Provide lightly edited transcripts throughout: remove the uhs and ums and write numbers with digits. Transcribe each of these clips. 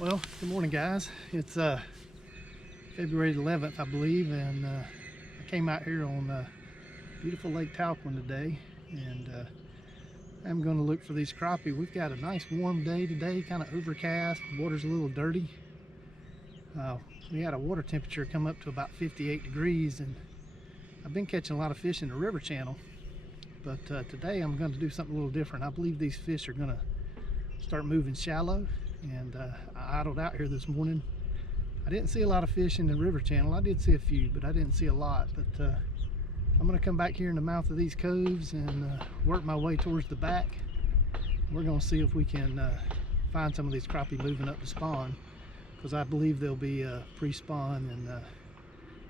Well, good morning, guys. It's February 11th, I believe, and I came out here on beautiful Lake Talquin today, and I'm going to look for these crappie. We've got a nice warm day today, kind of overcast. The water's a little dirty. We had a water temperature come up to about 58 degrees, and I've been catching a lot of fish in the river channel, but today I'm going to do something a little different. I believe these fish are going to start moving shallow, and I idled out here this morning. I didn't see a lot of fish in the river channel. I did see a few, but I didn't see a lot. But I'm going to come back here in the mouth of these coves and work my way towards the back. We're going to see if we can find some of these crappie moving up to spawn, because I believe they'll be pre-spawn and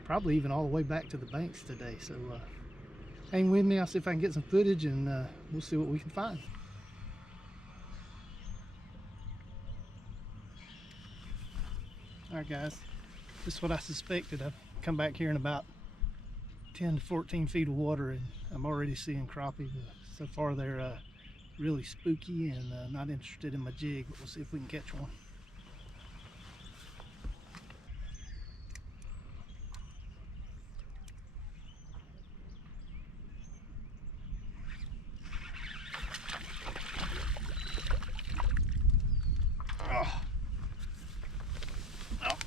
probably even all the way back to the banks today. So hang with me. I'll see if I can get some footage, and we'll see what we can find. Alright guys, this is what I suspected. I've come back here in about 10 to 14 feet of water, and I'm already seeing crappie. So far they're really spooky and not interested in my jig, but we'll see if we can catch one.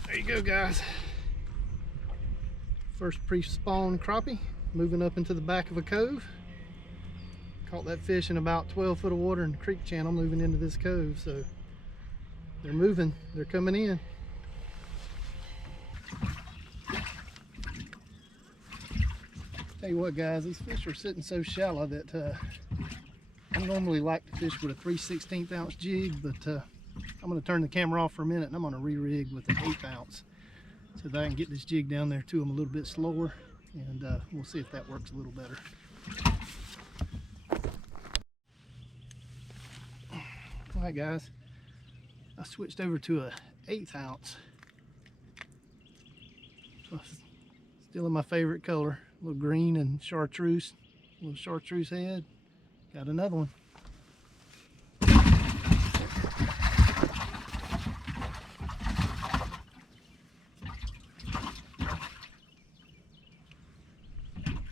There you go, guys. First pre-spawn crappie moving up into the back of a cove. Caught that fish in about 12 foot of water in the creek channel moving into this cove. So they're moving, they're coming in. Tell you what, guys, these fish are sitting so shallow that I normally like to fish with a 3/16 ounce jig, but I'm going to turn the camera off for a minute, and I'm going to re-rig with an 1/8 ounce so that I can get this jig down there to them a little bit slower, and we'll see if that works a little better. Alright guys, I switched over to a 1/8 ounce. So still in my favorite color, a little green and chartreuse, a little chartreuse head. Got another one.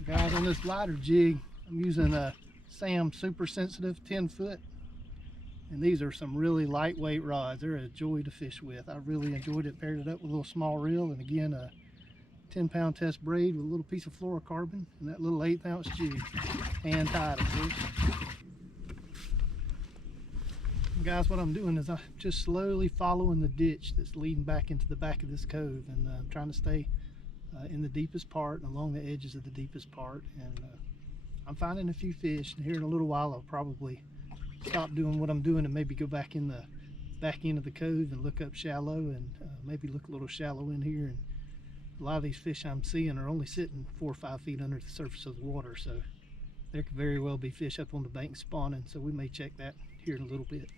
Guys, on this lighter jig, I'm using a Sam super sensitive 10 foot, and these are some really lightweight rods. They're a joy to fish with. I really enjoyed it. Paired it up with a little small reel, and again a 10-pound test braid with a little piece of fluorocarbon and that little 1/8 ounce jig, hand tied, of course. Guys, what I'm doing is I'm just slowly following the ditch that's leading back into the back of this cove, and I'm trying to stay in the deepest part and along the edges of the deepest part, and I'm finding a few fish. And here in a little while I'll probably stop doing what I'm doing and maybe go back in the back end of the cove and look up shallow, and maybe look a little shallow in here. And a lot of these fish I'm seeing are only sitting 4 or 5 feet under the surface of the water, so there could very well be fish up on the bank spawning, so we may check that here in a little bit.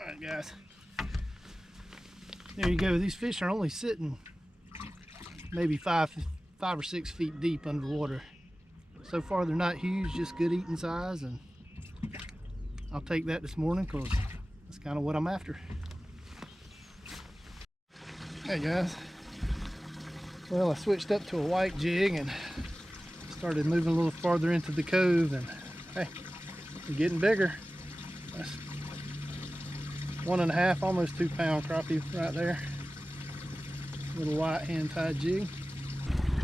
Alright guys, there you go. These fish are only sitting maybe 5 or 6 feet deep underwater. So far they're not huge, just good eating size, and I'll take that this morning because that's kind of what I'm after. Hey guys, well, I switched up to a white jig and started moving a little farther into the cove, and hey, they're getting bigger. That's 1.5, almost 2 pound crappie right there. Little white hand tied jig.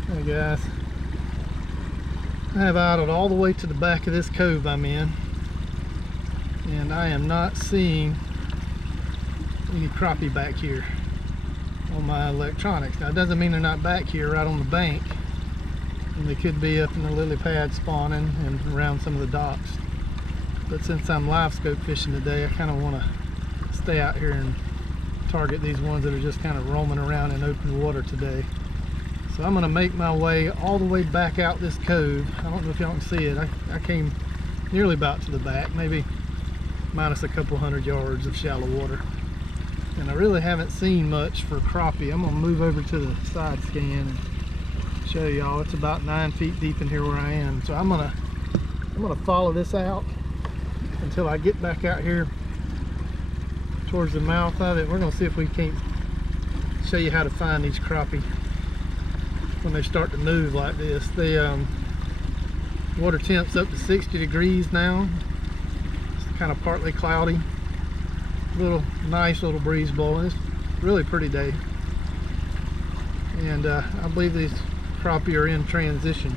Hey guys, I have idled all the way to the back of this cove I'm in, and I am not seeing any crappie back here on my electronics. Now it doesn't mean they're not back here right on the bank, and they could be up in the lily pad spawning and around some of the docks, but since I'm Livescope fishing today, I kind of want to stay out here and target these ones that are just kind of roaming around in open water today. So I'm going to make my way all the way back out this cove. I don't know if y'all can see it. I came nearly about to the back, maybe minus a couple hundred yards of shallow water. And I really haven't seen much for crappie. I'm gonna move over to the side scan and show y'all. It's about 9 feet deep in here where I am. So I'm gonna follow this out until I get back out here towards the mouth of it. We're gonna see if we can't show you how to find these crappie when they start to move like this. The water temp's up to 60 degrees now. It's kind of partly cloudy. Nice little breeze blowing. It's a really pretty day. And I believe these crappie are in transition.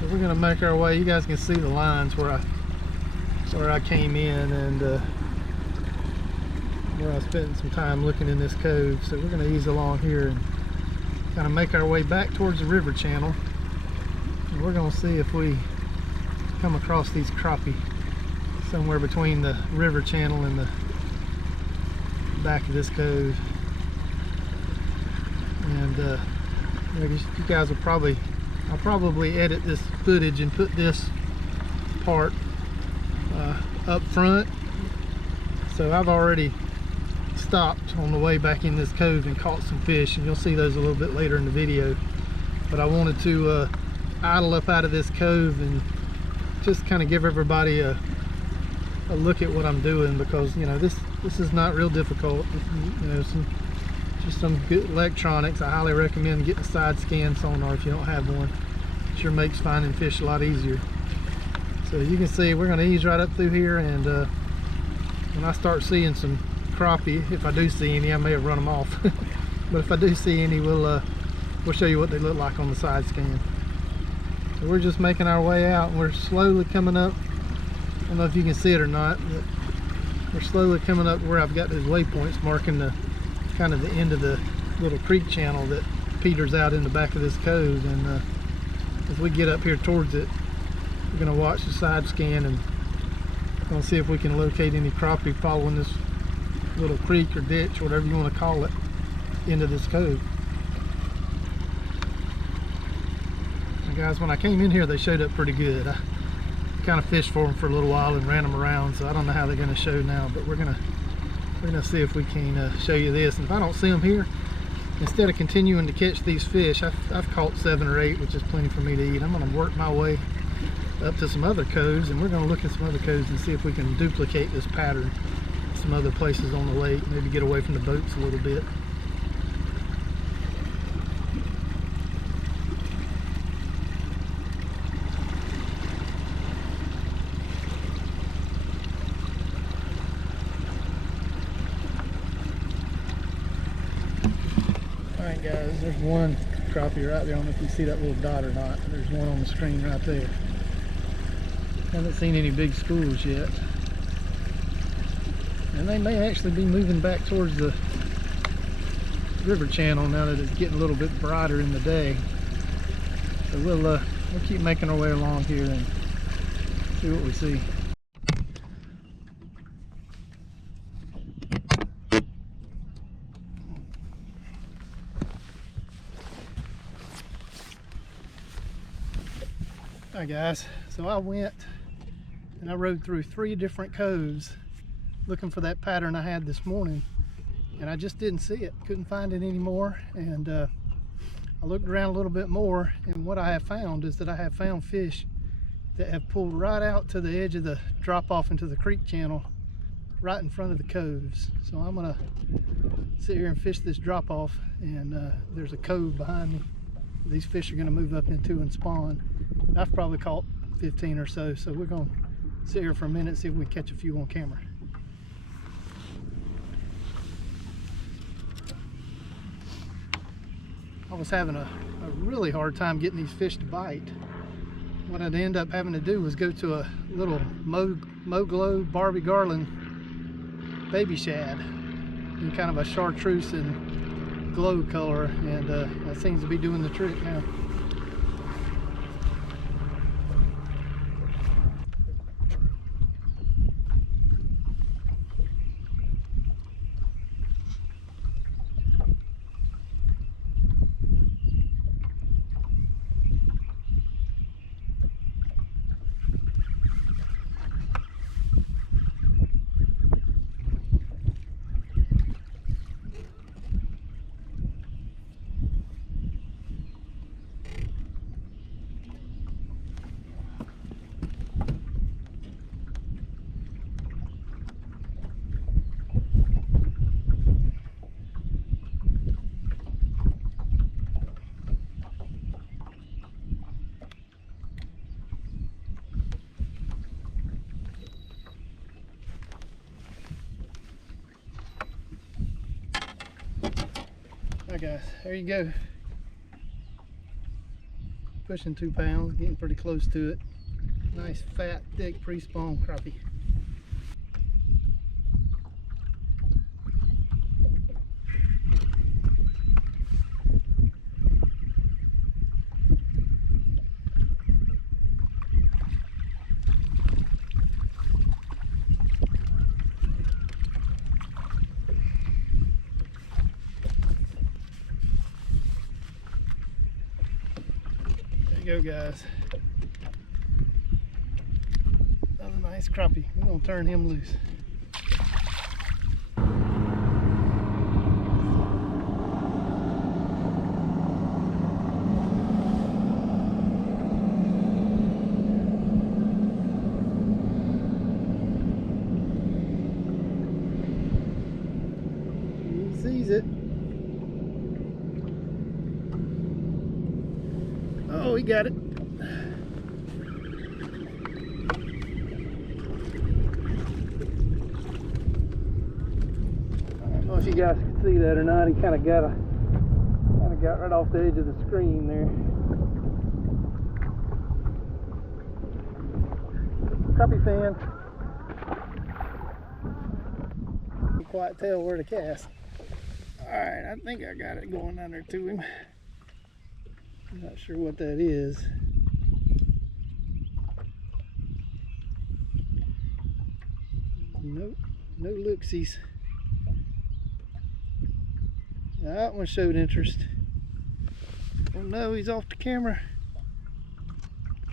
So we're gonna make our way. You guys can see the lines where I came in, and where I spent some time looking in this cove. So we're gonna ease along here and kind of make our way back towards the river channel. And we're gonna see if we come across these crappie somewhere between the river channel and the back of this cove. And you guys will I'll probably edit this footage and put this part up front. So I've already stopped on the way back in this cove and caught some fish, and you'll see those a little bit later in the video. But I wanted to idle up out of this cove and just kind of give everybody a look at what I'm doing, because you know this is not real difficult. You know, just some good electronics. I highly recommend getting a side scan sonar if you don't have one. It sure makes finding fish a lot easier. So you can see we're going to ease right up through here, and when I start seeing some crappie, if I do see any, I may have run them off. But if I do see any, we'll show you what they look like on the side scan. So we're just making our way out, and we're slowly coming up. I don't know if you can see it or not, but we're slowly coming up where I've got those waypoints marking the kind of the end of the little creek channel that peters out in the back of this cove. And as we get up here towards it, we're going to watch the side scan and we'll see if we can locate any crappie following this little creek or ditch, whatever you want to call it, into this cove. And guys, when I came in here, they showed up pretty good. I kind of fished for them for a little while and ran them around, so I don't know how they're going to show now, but we're gonna see if we can show you this. And if I don't see them here, instead of continuing to catch these fish, I've caught 7 or 8, which is plenty for me to eat. I'm going to work my way up to some other coves, and we're going to look at some other coves and see if we can duplicate this pattern some other places on the lake, maybe get away from the boats a little bit. Alright guys, there's one crappie right there. I don't know if you see that little dot or not. There's one on the screen right there. Haven't seen any big schools yet. And they may actually be moving back towards the river channel now that it's getting a little bit brighter in the day. So we'll keep making our way along here and see what we see. Alright guys, so I went and I rode through 3 different coves looking for that pattern I had this morning, and I just didn't see it. Couldn't find it anymore. And I looked around a little bit more, and what I have found is that I have found fish that have pulled right out to the edge of the drop off into the creek channel right in front of the coves. So I'm gonna sit here and fish this drop off, and there's a cove behind me these fish are going to move up into and spawn. And I've probably caught 15 or so, so we're going to sit here for a minute and see if we can catch a few on camera. I was having a really hard time getting these fish to bite. What I'd end up having to do was go to a little Mo-Glo Barbie Garland baby shad in kind of a chartreuse and glow color, and that seems to be doing the trick now. Alright guys, there you go. Pushing 2 pounds, getting pretty close to it. Nice fat, thick pre-spawn crappie. There you go guys. Another nice crappie. We're gonna turn him loose. He sees it. Oh, he got it. I don't know if you guys can see that or not. He kind of got right off the edge of the screen there. Crappie fan. Can't quite tell where to cast. All right, I think I got it going under to him. I'm not sure what that is. Nope, no looksies. That one showed interest. Oh no, he's off the camera.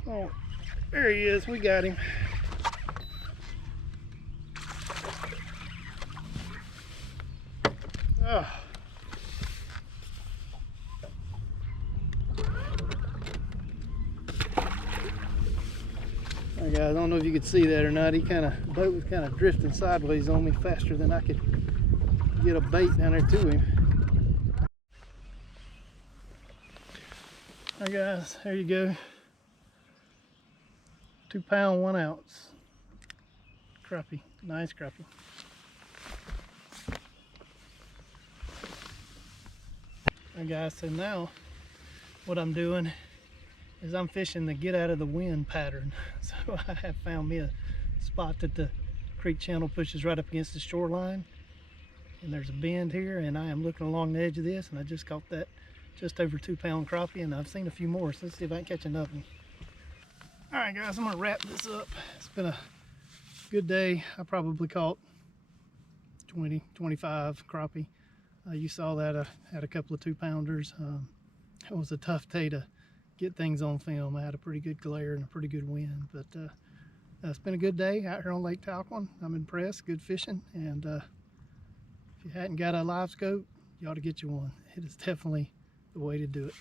Oh, there he is. We got him. Oh. Alright guys, I don't know if you could see that or not. The boat was kind of drifting sideways on me faster than I could get a bait down there to him. Alright guys, there you go. 2 pound, 1 ounce. Crappie, nice crappie. Alright guys, so now what I'm doing is I'm fishing the get out of the wind pattern. So I have found me a spot that the creek channel pushes right up against the shoreline, and there's a bend here, and I am looking along the edge of this, and I just caught that just over 2 pound crappie, and I've seen a few more, so let's see if I can catch another one. All right guys, I'm gonna wrap this up. It's been a good day. I probably caught 20, 25 crappie. You saw that I had a couple of 2 pounders. It was a tough day to get things on film. I had a pretty good glare and a pretty good wind, but it's been a good day out here on Lake Talquin. I'm impressed. Good fishing, and if you hadn't got a Livescope, you ought to get you one. It is definitely the way to do it.